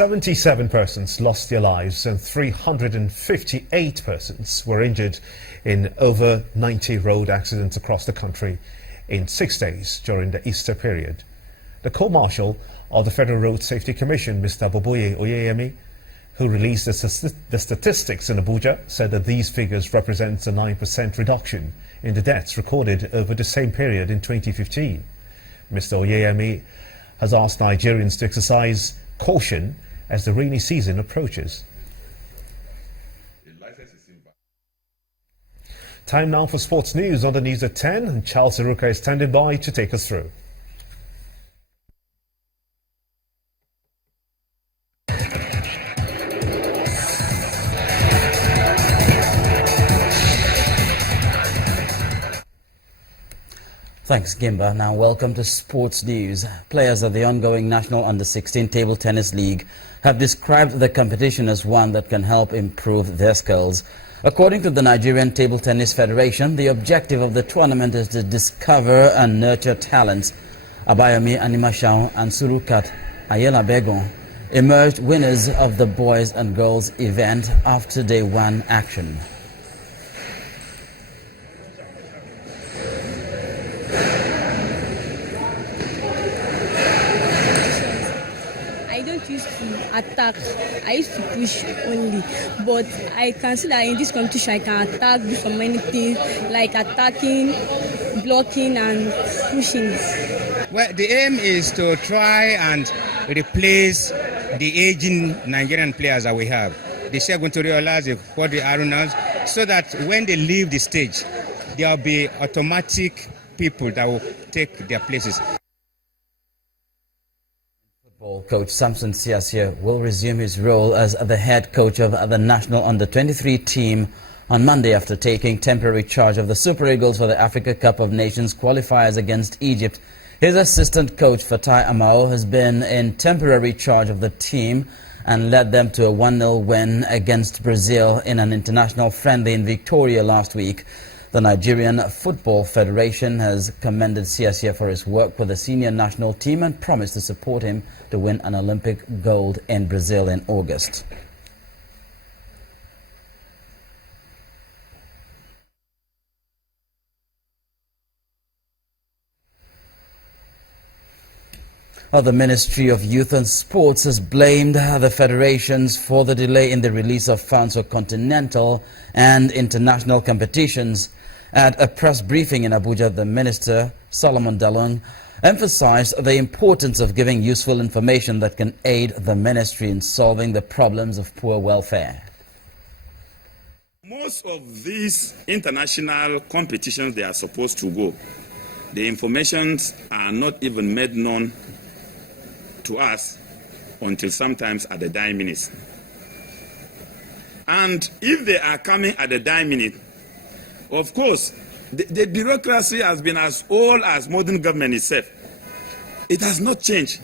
77 persons lost their lives and 358 persons were injured in over 90 road accidents across the country in 6 days during the Easter period. The co-marshal of the Federal Road Safety Commission, Mr. Boboye Oyeyemi, who released the statistics in Abuja, said that these figures represent a 9% reduction in the deaths recorded over the same period in 2015. Mr. Oyeyemi has asked Nigerians to exercise caution as the rainy season approaches. Time now for sports news on the news at 10, and Charles Iruka is standing by to take us through. Thanks, Gimba. Now, welcome to Sports News. Players of the ongoing National Under-16 Table Tennis League have described the competition as one that can help improve their skills. According to the Nigerian Table Tennis Federation, the objective of the tournament is to discover and nurture talents. Abayomi Animashaun and Surukat Ayela Begon emerged winners of the boys and girls event after day one action. Attack. I used to push only, but I can see that in this competition I can attack, do so many things like attacking, blocking and pushing. Well, the aim is to try and replace the aging Nigerian players that we have, the Segun Toriolas, the Kwadi Arunas, so that when they leave the stage, there will be automatic people that will take their places. Coach Samson Siasia will resume his role as the head coach of the national under-23 team on Monday after taking temporary charge of the Super Eagles for the Africa Cup of Nations qualifiers against Egypt. His assistant coach Fatai Amao has been in temporary charge of the team and led them to a 1-0 win against Brazil in an international friendly in Victoria last week. The Nigerian Football Federation has commended Siasia for his work with the senior national team and promised to support him to win an Olympic gold in Brazil in August. The Ministry of Youth and Sports has blamed the federations for the delay in the release of funds for continental and international competitions. At a press briefing in Abuja, the Minister, Solomon Dalung, emphasized the importance of giving useful information that can aid the ministry in solving the problems of poor welfare. Most of these international competitions they are supposed to go, the informations are not even made known to us until sometimes at the dying minute. And if they are coming at the dying minute, of course, the bureaucracy has been as old as modern government itself. It has not changed.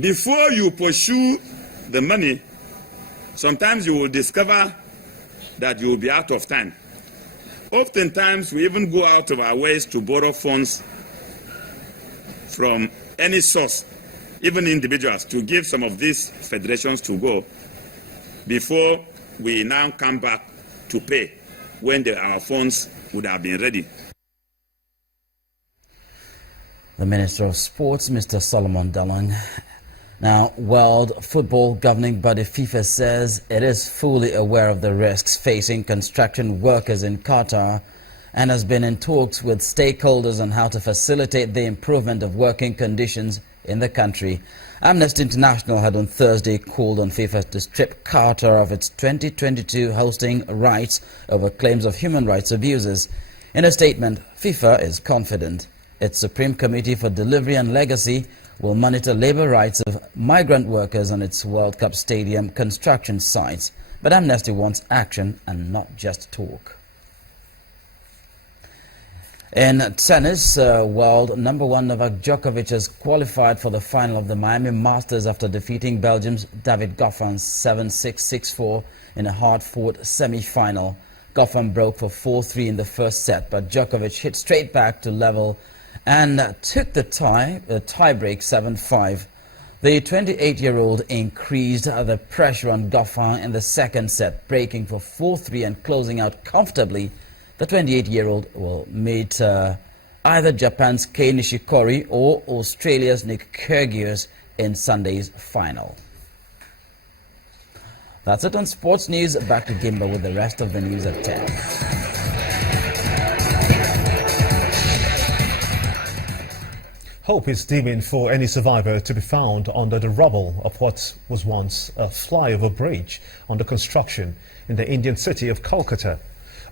Before you pursue the money, sometimes you will discover that you will be out of time. Oftentimes, we even go out of our ways to borrow funds from any source, even individuals, to give some of these federations to go before we now come back to pay when our funds would have been ready. The Minister of Sports, Mr. Solomon Dalung. Now, World Football Governing Body FIFA says it is fully aware of the risks facing construction workers in Qatar and has been in talks with stakeholders on how to facilitate the improvement of working conditions in the country. Amnesty International had on Thursday called on FIFA to strip Qatar of its 2022 hosting rights over claims of human rights abuses. In a statement, FIFA is confident its Supreme Committee for Delivery and Legacy will monitor labor rights of migrant workers on its World Cup stadium construction sites. But Amnesty wants action and not just talk. In tennis, world number one Novak Djokovic has qualified for the final of the Miami Masters after defeating Belgium's David Goffin 7-6, 6-4 in a hard-fought semi-final. Goffin broke for 4-3 in the first set, but Djokovic hit straight back to level and took the tie-break 7-5. The 28-year-old increased the pressure on Goffin in the second set, breaking for 4-3 and closing out comfortably. The 28-year-old will meet either Japan's Kei Nishikori or Australia's Nick Kyrgios in Sunday's final. That's it on sports news. Back to Gimba with the rest of the news at 10. Hope is dimming for any survivor to be found under the rubble of what was once a flyover bridge under construction in the Indian city of Kolkata.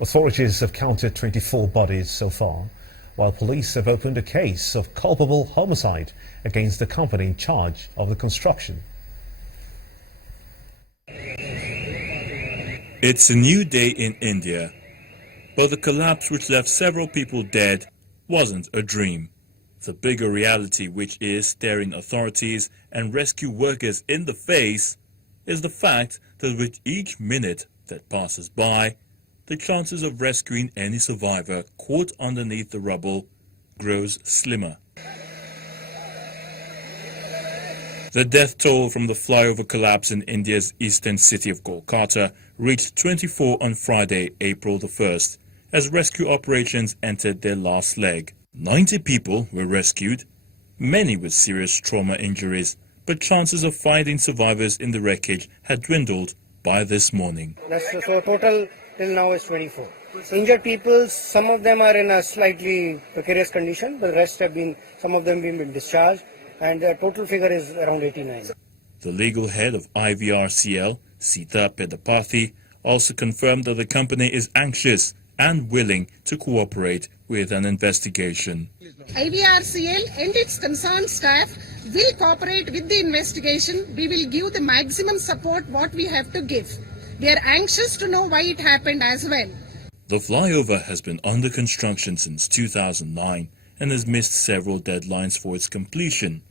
Authorities have counted 24 bodies so far, while police have opened a case of culpable homicide against the company in charge of the construction. It's a new day in India, but the collapse which left several people dead wasn't a dream. The bigger reality which is staring authorities and rescue workers in the face is the fact that with each minute that passes by, the chances of rescuing any survivor caught underneath the rubble grows slimmer. The death toll from the flyover collapse in India's eastern city of Kolkata reached 24 on Friday, April the 1st, as rescue operations entered their last leg. 90 people were rescued, many with serious trauma injuries, but chances of finding survivors in the wreckage had dwindled by this morning. So total till now is 24. Injured people, some of them are in a slightly precarious condition, but the rest have been, some of them have been discharged, and the total figure is around 89. The legal head of IVRCL, Sita Pedapathi, also confirmed that the company is anxious and willing to cooperate with an investigation. IVRCL and its concerned staff will cooperate with the investigation. We will give the maximum support what we have to give. We are anxious to know why it happened as well. The flyover has been under construction since 2009 and has missed several deadlines for its completion.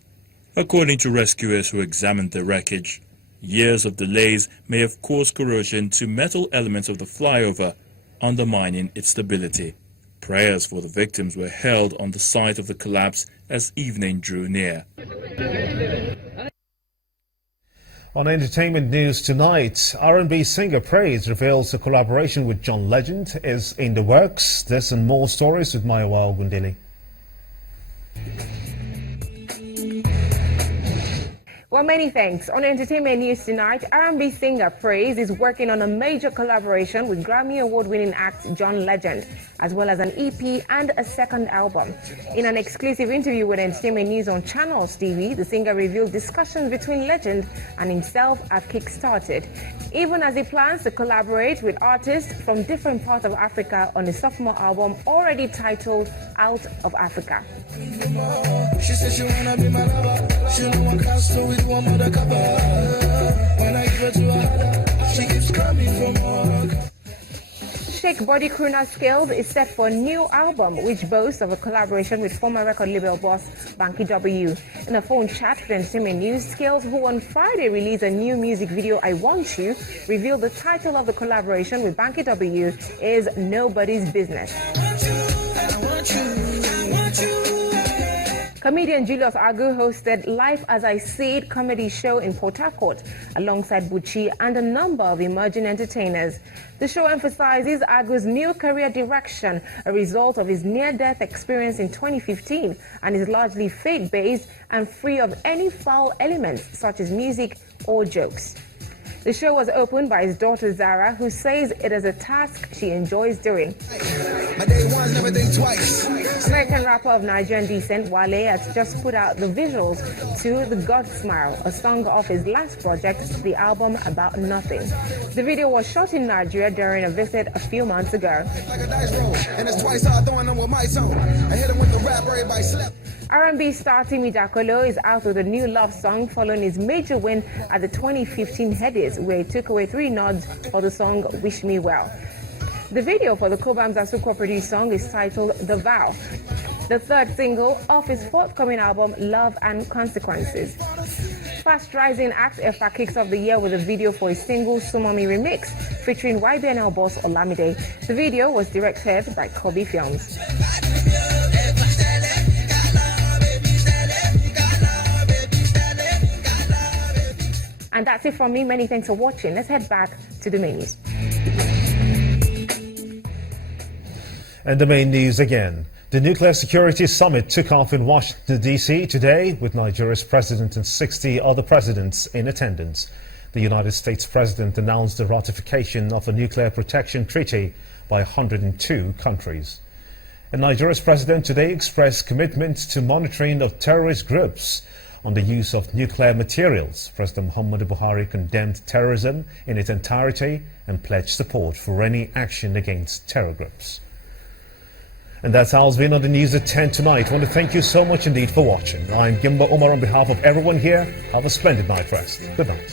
According to rescuers who examined the wreckage, years of delays may have caused corrosion to metal elements of the flyover, undermining its stability. Prayers for the victims were held on the site of the collapse as evening drew near. On entertainment news tonight, R&B singer Praise reveals a collaboration with John Legend is in the works. This and more stories with Mayawa Ogundili. Well, many thanks. On entertainment news tonight, R&B singer Praise is working on a major collaboration with Grammy Award-winning act John Legend, as well as an EP and a second album. In an exclusive interview with Entertainment News on Channels TV, the singer revealed discussions between Legend and himself have kick-started, even as he plans to collaborate with artists from different parts of Africa on his sophomore album already titled Out of Africa. She said she wanna be my lover. She don't want cast, so we want mother cover. When I give her to her, she keeps coming from her. Shake Body Crooner Skills is set for a new album which boasts of a collaboration with former record label boss Banky W. In a phone chat with Entertainment News, Skills, who on Friday released a new music video, I Want You, revealed the title of the collaboration with Banky W is Nobody's Business. Comedian Julius Agu hosted Life as I See It comedy show in Port Harcourt alongside Bucci and a number of emerging entertainers. The show emphasizes Agu's new career direction, a result of his near-death experience in 2015, and is largely faith-based and free of any foul elements such as music or jokes. The show was opened by his daughter Zara, who says it is a task she enjoys doing. American rapper of Nigerian descent Wale has just put out the visuals to The God Smile, a song off his last project, the album About Nothing. The video was shot in Nigeria during a visit a few months ago. R&B star Timmy Dakolo is out with a new love song following his major win at the 2015 Headies, where he took away 3 nods for the song Wish Me Well. The video for the Kobam Zasukwa produced song is titled The Vow, the third single off his forthcoming album Love and Consequences. Fast rising act Efa kicks off the year with a video for his single Sumami Remix featuring YBNL boss Olamide. The video was directed by Kobe Films. And that's it from me. Many thanks for watching. Let's head back to the main news. And the main news again. The Nuclear Security Summit took off in Washington, D.C. today with Nigeria's president and 60 other presidents in attendance. The United States president announced the ratification of a nuclear protection treaty by 102 countries. And Nigeria's president today expressed commitment to monitoring of terrorist groups on the use of nuclear materials. President Muhammadu Buhari condemned terrorism in its entirety and pledged support for any action against terror groups. And that's how it's been on the news at 10 tonight. I want to thank you so much indeed for watching. I'm Gimba Umar on behalf of everyone here. Have a splendid night rest. Good night.